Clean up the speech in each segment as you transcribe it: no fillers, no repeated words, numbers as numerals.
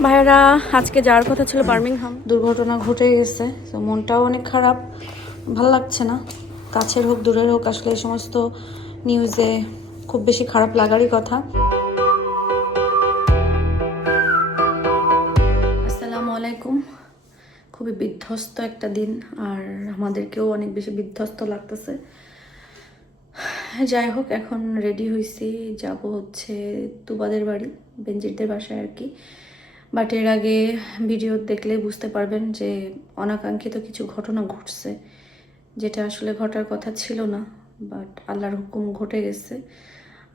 ভাইয়ারা আজকে যাওয়ার কথা ছিল বার্মিংহাম, দুর্ঘটনা ঘটে গেছে। তো মনটাও অনেক খারাপ, ভাল লাগছে না। কাছের হোক দূরের হোক, আসলে এই সমস্ত নিউজে খুব বেশি খারাপ লাগারই কথা। আসসালামু আলাইকুম। খুবই বিধ্বস্ত একটা দিন, আর আমাদেরকেও অনেক বেশি বিধ্বস্ত লাগতেছে। যাই হোক, এখন রেডি হয়েছি, যাব হচ্ছে তুবাদের বাড়ি, বেনজিরদের বাসায় আর কি। বাট এর আগে ভিডিও দেখলে বুঝতে পারবেন যে অনাকাঙ্ক্ষিত কিছু ঘটনা ঘটছে, যেটা আসলে ঘটার কথা ছিল না, বাট আল্লাহর হুকুম ঘটে গেছে।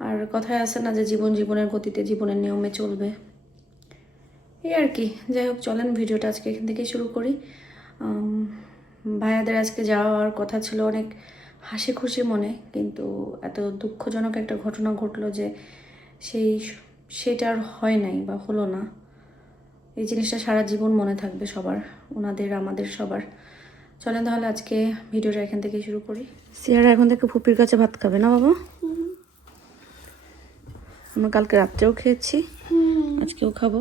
আর কথায় আছে না যে জীবন জীবনের গতিতে, জীবনের নিয়মে চলবে, এই আর কি। যাই হোক, চলেন ভিডিওটা আজকে এখান থেকে শুরু করি। ভাইয়াদের আজকে যাওয়ার কথা ছিল অনেক হাসি খুশি মনে, কিন্তু এত দুঃখজনক একটা ঘটনা ঘটলো যে সেটা আর হয় নাই বা হলো না। এই জিনিসটা সারা জীবন মনে থাকবে সবার, ওনাদের আমাদের সবার। চলেন তাহলে আজকে ভিডিওটা এখান থেকে শুরু করি। সিয়ারা এখন থেকে ফুপির কাছে ভাত খাবে না বাবা? আমরা কালকে রাত্রেও খেয়েছি, আজকেও খাবো।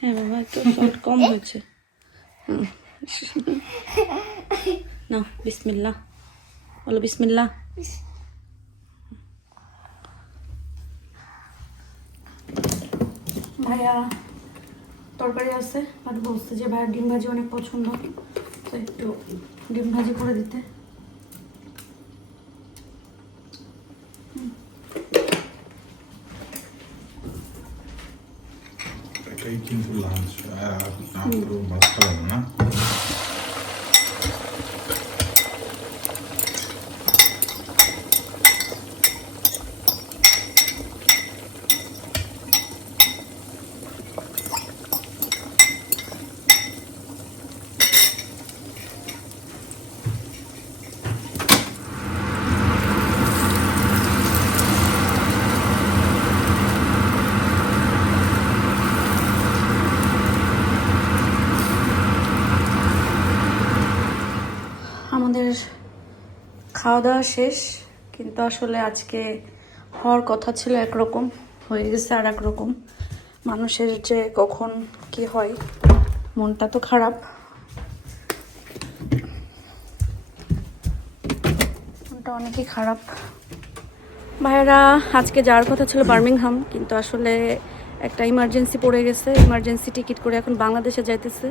হ্যাঁ বাবা, একটু সল্ট কম হয়েছে। নাও বিসমিল্লাহ বলো, বিসমিল্লাহ। ভাইয়া তরকারি আছে, আর বলছে যে ভাইয়া ডিম ভাজি অনেক পছন্দ, তো একটু ডিম ভাজি করে দিতে। এটাই কিন্তু লাঞ্চ, না তো ভাত খাবো না। আমাদের খাওয়া দাওয়া শেষ, কিন্তু আসলে আজকে হওয়ার কথা ছিল একরকম, হয়ে গেছে আর একরকম। মানুষের যে কখন কি হয়, মনটা তো খারাপ। মনটা অনেকই খারাপ। ভাইয়ারা আজকে যাওয়ার কথা ছিল বার্মিংহাম, কিন্তু আসলে একটা ইমার্জেন্সি পড়ে গেছে। ইমার্জেন্সি টিকিট করে এখন বাংলাদেশে যাইতেছে,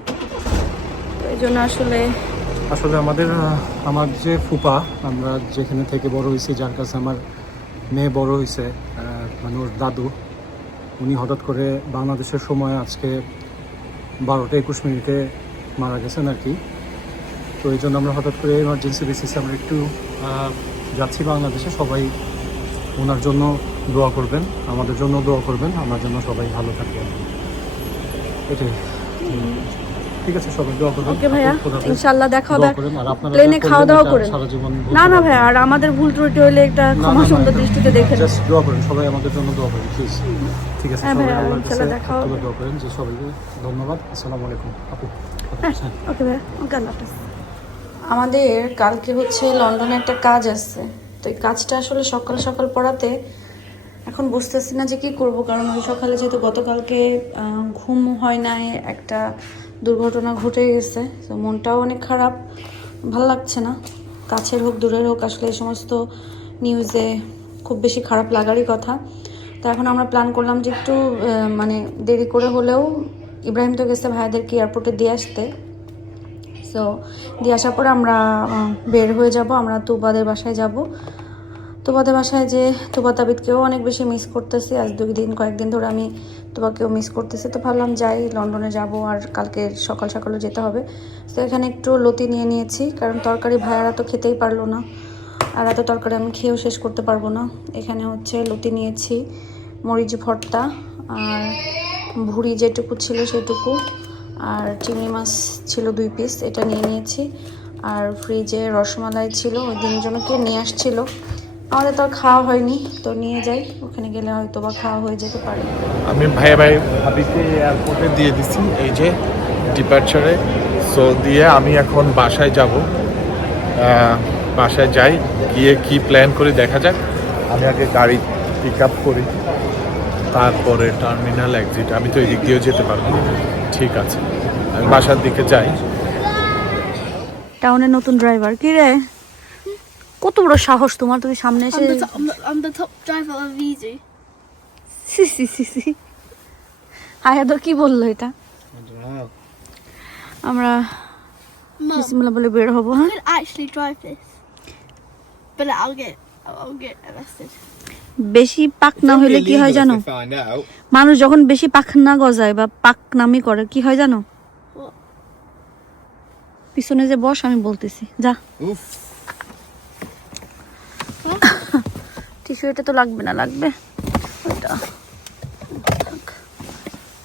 তো এই জন্য আসলে আমার যে ফুপা, আমরা যেখানে থেকে বড় হয়েছি, যার কাছে আমার মেয়ে বড় হয়েছে, মানে ওর দাদু, উনি হঠাৎ করে বাংলাদেশের সময় আজকে 12টা 21 মিনিটে মারা গেছেন আর কি। তো এই জন্য আমরা হঠাৎ করে এমার্জেন্সি বেসিসে আমরা একটু যাচ্ছি বাংলাদেশে। সবাই ওনার জন্য দোয়া করবেন, আমাদের জন্য দোয়া করবেন, আমার জন্য সবাই ভালো থাকে। এটাই, ঠিক আছে, সবাই দোয়া করবেন। ওকে ভাইয়া, ইনশাআল্লাহ দেখা হবে। প্লেনে খাওয়া দাওয়া করেন। না না ভাইয়া, আর আমাদের ভুল ত্রুটি হলে একটা ক্ষমা সুন্দর দৃষ্টিতে দেখেন। জাস্ট দোয়া করেন, সবাই আমাদের জন্য দোয়া করেন প্লিজ। ঠিক আছে, হ্যাঁ সবাই ভাইয়া, আল্লাহর কাছে ইনশাআল্লাহ দেখা হবে। দোয়া করেন। যে সবাইকে ধন্যবাদ। আসসালামু আলাইকুম আপু। ওকে ভাইয়া, ওকে, আল্লাহ হাফেজ। আমাদের কালকে হচ্ছে লন্ডনে একটা কাজ আছে, তো এই কাজটা আসলে সকাল সকাল পড়াতে এখন বুঝতেছি না যে কি করব, কারণ ওই সকালে যেহেতু গতকালকে ঘুম হয় নাই, একটা দুর্ঘটনা ঘটে গেছে। তো মনটাও অনেক খারাপ, ভাল লাগছে না। কাছের হোক দূরের হোক, আসলে এই সমস্ত নিউজে খুব বেশি খারাপ লাগারই কথা। তো এখন আমরা প্ল্যান করলাম যে একটু মানে দেরি করে হলেও, ইব্রাহিম তো গেছে ভাইয়াদেরকে এয়ারপোর্টে দিয়ে আসতে। সো দিয়ে আসার পরে আমরা বের হয়ে যাব, আমরা তুবাদের বাসায় যাব। তুবাদের বাসায় যে তুবা তাবিদকেও অনেক বেশি মিস করতেছি। আজ কয়েকদিন ধরে আমি তুবাকেও মিস করতেছি। তো ভাবলাম যাই, লন্ডনে যাব, আর কালকে সকাল সকালে যেতে হবে। তো এখানে একটু লতি নিয়ে নিয়েছি, কারণ তরকারি ভাইয়ারা তো খেতেই পারলো না, আর এত তরকারি আমি খেয়েও শেষ করতে পারবো না। এখানে হচ্ছে লতি নিয়েছি, মরিচ ভর্তা, আর ভুড়ি যেটুকু ছিল সেটুকু, আর চিংড়ি মাছ ছিল 2 পিস, এটা নিয়ে নিয়েছি। আর ফ্রিজে রসমালাই ছিল, ওই দিন জন্য কে নিয়ে আসছিল, আমাদের তো আর খাওয়া হয়নি, তো নিয়ে যাই, ওখানে গেলে হয়তো বা খাওয়া হয়ে যেতে পারে। আমি ভাবিকে এয়ারপোর্টে দিয়ে দিচ্ছি, এই যে ডিপার্চারে। সো দিয়ে আমি এখন বাসায় যাব। বাসায় যাই, গিয়ে কি প্ল্যান করি দেখা যাক। আমি আগে গাড়ি পিক আপ করি, তারপরে টার্মিনাল এক্সিট। আমি তো এই দিক দিয়েও যেতে পারবো। ঠিক আছে, আমি বাসার দিকে যাই। টাউনের নতুন ড্রাইভার কি রে, কত বড় সাহস তোমার, তুমি সামনে এসে I'm the top driver of Easy. C C C C. আয়াদর কি বললো এটা? আমরা Mum, বিসমিল্লাহ বলে বের হবো। I হ্যাঁ, could actually drive this, but I'll get arrested. বেশি পাক না হইলে কি হয় জানো, মানুষ যখন বেশি পাক না গজায় বা পাক নামি করে কি হয় জানো, What? পিছনে যে বস, আমি বলতেছি যা। টিস্যু এটা তো লাগবে না, লাগবে ওইটা।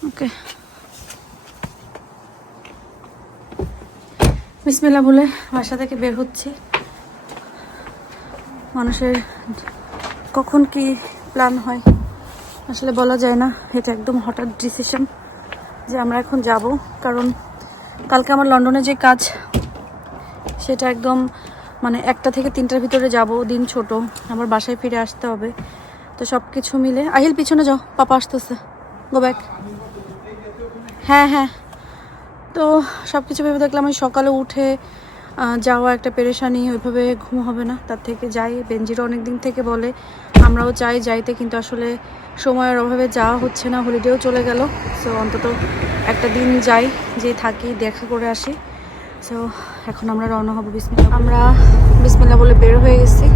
ওকে, বিসমিল্লাহ বলে বাসা থেকে বের হচ্ছি। মানুষের কখন কি প্ল্যান হয় আসলে বলা যায় না। এটা একদম হঠাৎ ডিসিশন যে আমরা এখন যাব, কারণ কালকে আমার লন্ডনে যে কাজ সেটা একদম মানে 1টা থেকে 3টার ভিতরে যাব, দিন ছোট, আমার বাসায় ফিরে আসতে হবে। তো সব কিছু মিলে, আহিল পিছনে যাও, পাপা আসতেছে, গো ব্যাক। হ্যাঁ হ্যাঁ, তো সব কিছু ভেবে দেখলাম আমি সকালে উঠে যাওয়া একটা পেরেশানি, ওইভাবে ঘুম হবে না, তার থেকে যাই। বেনজিরও অনেক দিন থেকে বলে, আমরাও চাই যাইতে, কিন্তু আসলে সময়ের অভাবে যাওয়া হচ্ছে না। হলিডেও চলে গেল, সো অন্তত একটা দিন যাই, যে থাকি, দেখা করে আসি। সো এখন আমরা রওনা হব বিসমিল্লাহ। আমরা বিসমিল্লাহ বলে বের হয়ে গেছি,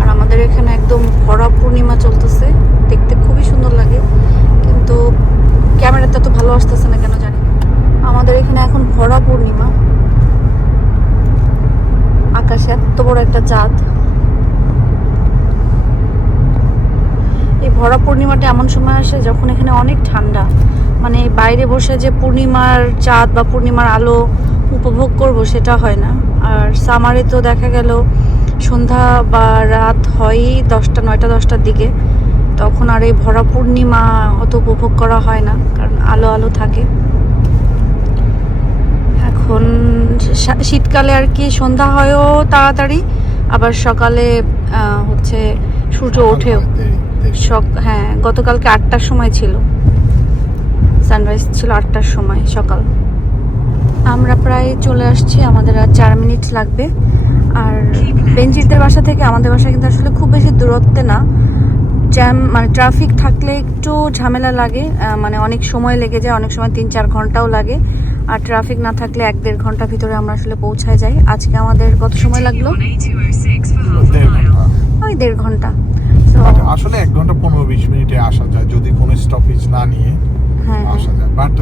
আর আমাদের এখানে একদম ভরা পূর্ণিমা চলতেছে, দেখতে খুবই সুন্দর লাগে, কিন্তু ক্যামেরাতে তো ভালো আসতেছে না কেন জানি না। আমাদের এখানে এখন ভরা পূর্ণিমা, আকাশে এত বড় একটা চাঁদ। এই ভরা পূর্ণিমাটা এমন সময় আসে যখন এখানে অনেক ঠান্ডা, মানে বাইরে বসে যে পূর্ণিমার চাঁদ বা পূর্ণিমার আলো উপভোগ করব সেটা হয় না। আর সামারে তো দেখা গেল সন্ধ্যা বা রাত হয়ই 10টা 9টা 10টার দিকে, তখন আর এই ভরা পূর্ণিমা অত উপভোগ করা হয় না, কারণ আলো আলো থাকে। এখন শীতকালে আর কি সন্ধ্যা হয়ও তাড়াতাড়ি, আবার সকালে হচ্ছে সূর্য ওঠেও। হ্যাঁ, গতকালকে 8টার সময় ছিল, সানরাইজ ছিল 8টার সময় সকাল। আমরা প্রায় চলে আসছি, আমাদের আর 4 মিনিট লাগবে। আর বেনজিরদের বাসা থেকে আমাদের বাসা কিন্তু আসলে খুব বেশি দূরত্বে না। জ্যাম মানে ট্রাফিক থাকলে একটু ঝামেলা লাগে, মানে অনেক সময় লেগে যায়, অনেক সময় 3-4 ঘন্টাও লাগে। আর ট্রাফিক না থাকলে 1-1.5 ঘন্টার ভিতরে আমরা আসলে পৌঁছায় যাই। আজকে আমাদের কত সময় লাগলো? ওই 1.5 ঘন্টা। তো আসলে 1 ঘন্টা 15-20 মিনিটে আসা যায় যদি কোনো স্টপেজ না নিয়ে আসা যায়। But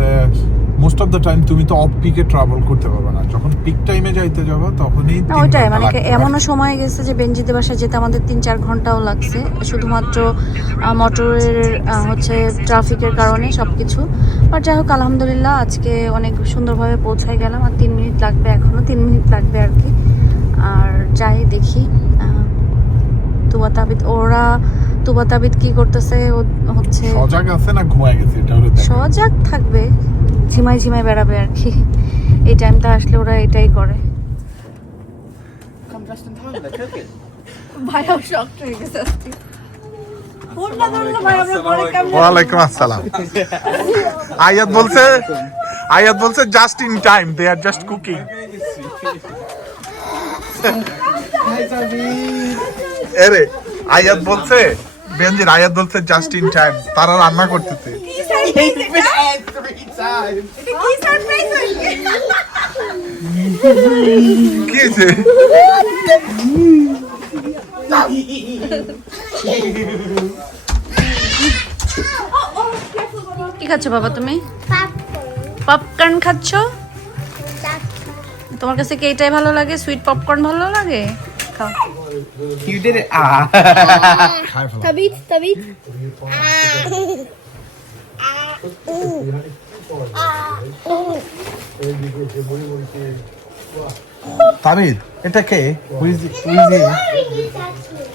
most of the time তুমি তো অফ পিকে ট্রাভেল করতে পারবে না, যখন পিক টাইমে যাইতে যাবা তখনই। না ওইটাই, মানে এমনও সময় গেছে যে বেনজিদের বাসায় যেতে আমাদের 3-4 ঘন্টাও লাগছে, শুধুমাত্র মোটরের হচ্ছে ট্রাফিকের কারণে সবকিছু। বাট যাই হোক, আলহামদুলিল্লাহ আজকে অনেক সুন্দরভাবে পৌঁছায় গেলাম। আর 3 মিনিট লাগবে, এখনো 3 মিনিট লাগবে আর কি। আর যাই দেখি তুবা তাবিদ কি করতেছে, হচ্ছে সজাগ আছে না ঘুমায় গেছে, এটা হলো সজাগ থাকবে, ঝিমাই বেড়াবে আর কি। এই টাইমটা আসলে ওরা এটাই করে। ভাইও শক হয়ে গেছে আজকে। ওয়ালাইকুম আসসালাম। আয়াত বলছে just in time, they are just cooking. আরে আয়াত বলছে, বেনজির আয়াত বলছে জাস্ট ইন টাইম, তারা রান্না করতেছে। কি হয়েছে? কি খাচ্ছ বাবা তুমি? পপকর্ন খাচ্ছ? তোমার কাছে কি এটাই ভালো লাগে, সুইট পপকর্ন ভালো লাগে? খাও। You did it. Tabit. তাবিদ, এটা কে? Who is he?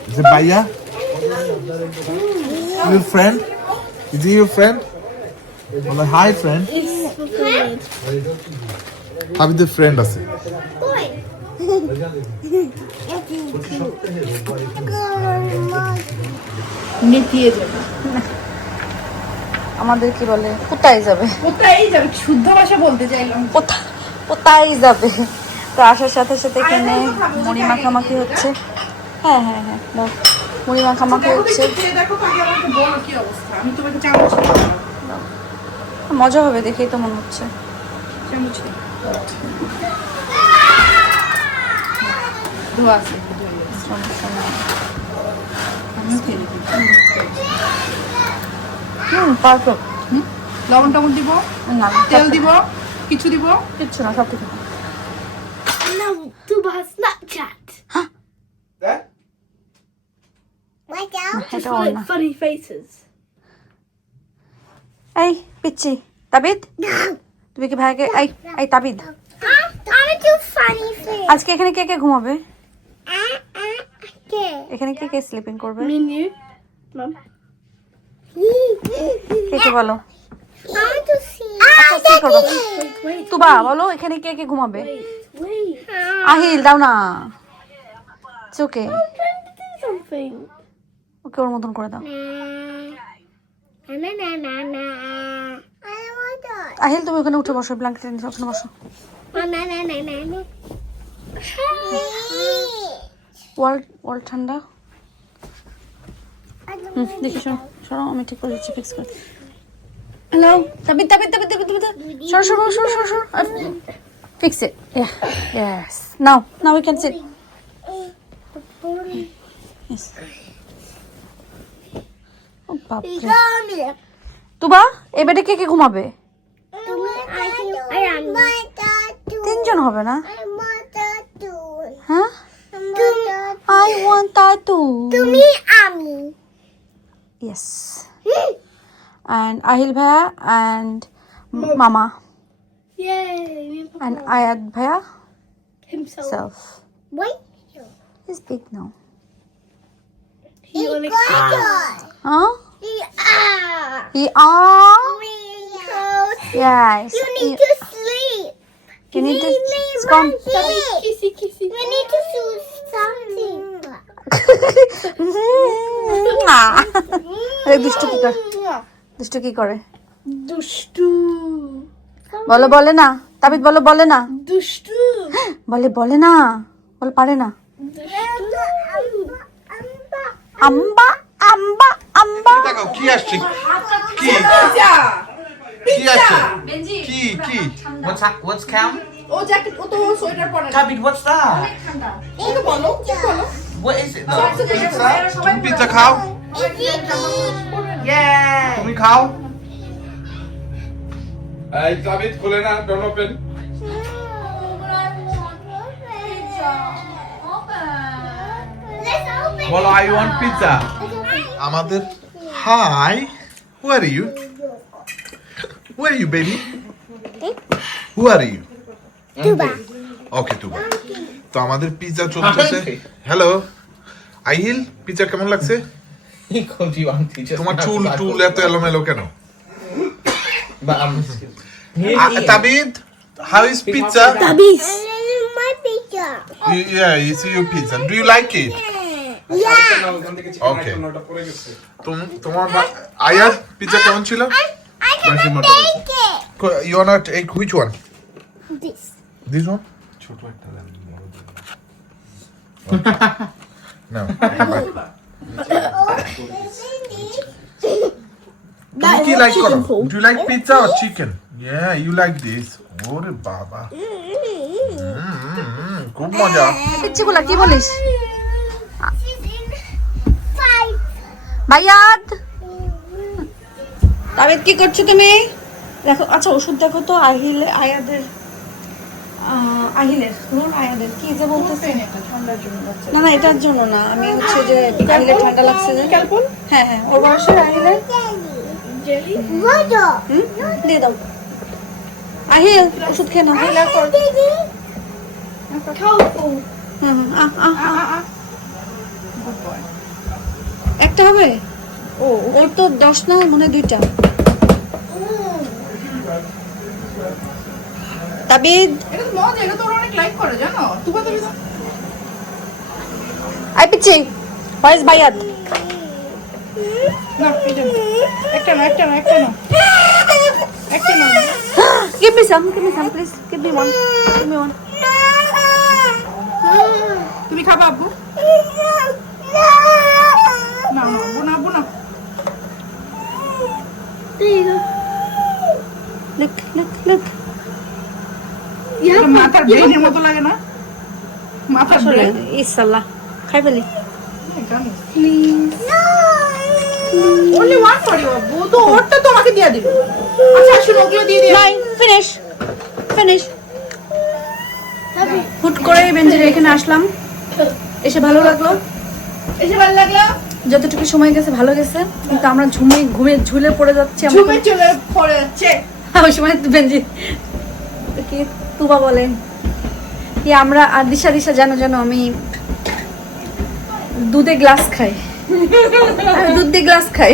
Is it Bhaiya? Your friend? Is he your friend? Well, hi friend. তাবিদের ফ্রেন্ড আছে। আমাদের কি বলে কোথায় যাবে, কোথায় যাবে শুদ্ধ ভাষা বলতে চাইলাম। কোথায় যাবে। তো আসার সাথে সাথে এখানে মুড়ি মাখামাখি হচ্ছে। হ্যাঁ হ্যাঁ হ্যাঁ দাও, মুড়ি মাখামাখি হচ্ছে। দেখো তো আগে আমাকে বলো কি অবস্থা, আমি তোমাকে চামচ মজা হবে দেখেই তো মনে হচ্ছে। চামচ ধোয়া আছে, সমস্যা নেই। আমিও খেয়ে নিবি। পারফেক্ট। লবণ টবণ দিব, না তেল দিব, কিছু দিব? কিচ্ছু না, সব ঠিক আছে। No, Tuba has Snapchat. That? Like out? Just Head for like on. funny faces. এই পিচ্ছি তাবিদ, তুমি কি ভাইকে এই তাবিদ, I'm too funny face. আজকে এখানে কে কে ঘুমাবে? Okay. এখানে কে কে স্লিপিং করবে? Me and you, Mum. কে কে বলো? I want to see. আচ্ছা কি করবো? Wait, তুবা বলো এখানে কে কে ঘুমাবে? wait. আহিল দাও না, ওকে I'm trying to do something. ওকে ওর মতন করে দাও। Na. I want that. Ahil তুমি ওখানে উঠে বসো, ব্ল্যাঙ্কেট নিয়ে ওখানে বসো। Na. ওয়াল ঠান্ডা। দেখি সরো, আমি ঠিক করে দিচ্ছি, ফিক্স করে। হ্যালো তাবিদ, সরো fix it. Yes now we can sit. Yes. ও বাপরে। তুবা এই বেডে কে কে ঘুমাবে? তিনজন হবে না? হ্যাঁ I want tattoo. Yes. And Ahil Bhaiya and Mama Yay. and Ayad Bhaiya Himself. self. Wait. He's big now. He only Huh? Yeah. He are? Because Yes. you need to sleep. You need to. It's gone. Kissy. We need to do something. দুষ্টু কি করে? Dushtu. বলে না তাবিদ, বলে না, Dushtu. বলে না, পারে না। আম্বা দেখো কি আসছে, কি আসছে, What's count? ও জ্যাকেট, ও তো সোয়েটার পরে না। Tabid, what's that? ওকে বলো, কি বলো? What is it? No. Pizza? তুমি পিৎজা খাও, Yay! তুমি খাও। এই তাবিদ খুলে না, don't open. Let's open. Well, I want pizza. আমাদের high, where are you? Where are you, baby? Who are you? Tuba. ওকে তুবা। তো আমাদের পিৎজা চলতেছে। হ্যালো আহিল, পিৎজা কেমন লাগছে? He called you auntie just তোমার now. চুল এত এলোমেলো কেন? But তাবিদ, how is pizza? Tabis. My picture. Yeah, it's your pizza. Do you like it? Yeah. Okay. তোমার আয়ার পিৎজা কেমন ছিল? I cannot take it. You wanna take which one? This. This one? No. তুমি কি like করো? Do you like pizza or chicken? Yeah, you like this. ওরে বাবা, খুব মজা। পিচ্ছিগুলা কি বলিস? She's in 5. ভাইয়াদ তাবিদ কি করছো তুমি? দেখো, আচ্ছা ওষুধ দেখো তো আয়াদের কি যে বলতেছে। না এটার জন্য না, আমি হচ্ছে যে আহিলের ঠান্ডা লাগছে যে। হ্যাঁ ওর বয়সের আহিলের। Jelly. Rodo. দিয়ে দাও আহিল, ওষুধ খেয়ে নাও। Colorful. একটা হবে? ওর তো 10 না, মনে হয় 2টা। তাবিদ এটা তো মজা, এটা তো ওরা অনেক লাইক করে জানো। তুবা তুমি তো আই পিচ্ছি, ভয়েস ভাইয়াদ। না, এটা না। একটা না। Give me some, please. Give me one. Give me one. তুমি খাবা আব্বু? না না আব্বু না। There you go. Look. এটা মাথার ব্রেনের মতো লাগে না? মাথার আসলে ব্রেন। ইসাল্লাহ খাই ফেলি Only one for you আব্বু। তো ওরটা তো আমাকে দিয়ে দিবে। আচ্ছা শুনো ওগুলো দিয়ে দিও। নাই ফিনিশ হুট করে বেঞ্জের এখানে আসলাম, এসে ভালো লাগলো। এসে ভালো লাগলো? যতটুকু সময় গেছে ভালো গেছে, কিন্তু আমরা ঘুমে ঝুলে পড়ে যাচ্ছি। ঝুমে চলে পড়ে যাচ্ছে। ওই সময় বেঞ্জি কি তুবা বলে কি আমরা আর দিশা জানো আমি দুধে গ্লাস খাই, দুধ দিয়ে গ্লাস খাই।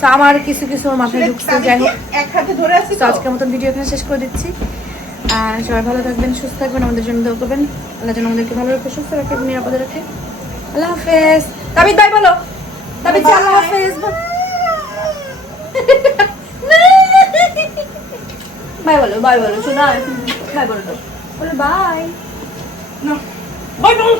তো আমার কিছু ওর মাথায় ঢুকছে। যাই হোক, এক হাতে ধরে আছি তো তো। আজকের মতন ভিডিও এখানে শেষ করে দিচ্ছি। আর সবাই ভালো থাকবেন, সুস্থ থাকবেন, আমাদের জন্য দোয়া করবেন। আল্লাহ যেন আমাদেরকে ভালো রাখে, সুস্থ রাখে, নিরাপদে রাখে। আল্লাহ হাফেজ। তাবিদ বাই বলো। তাবিদ আল্লাহ হাফেজ বাই বলো শোনা, বাই বলো বাই না বাই বলো।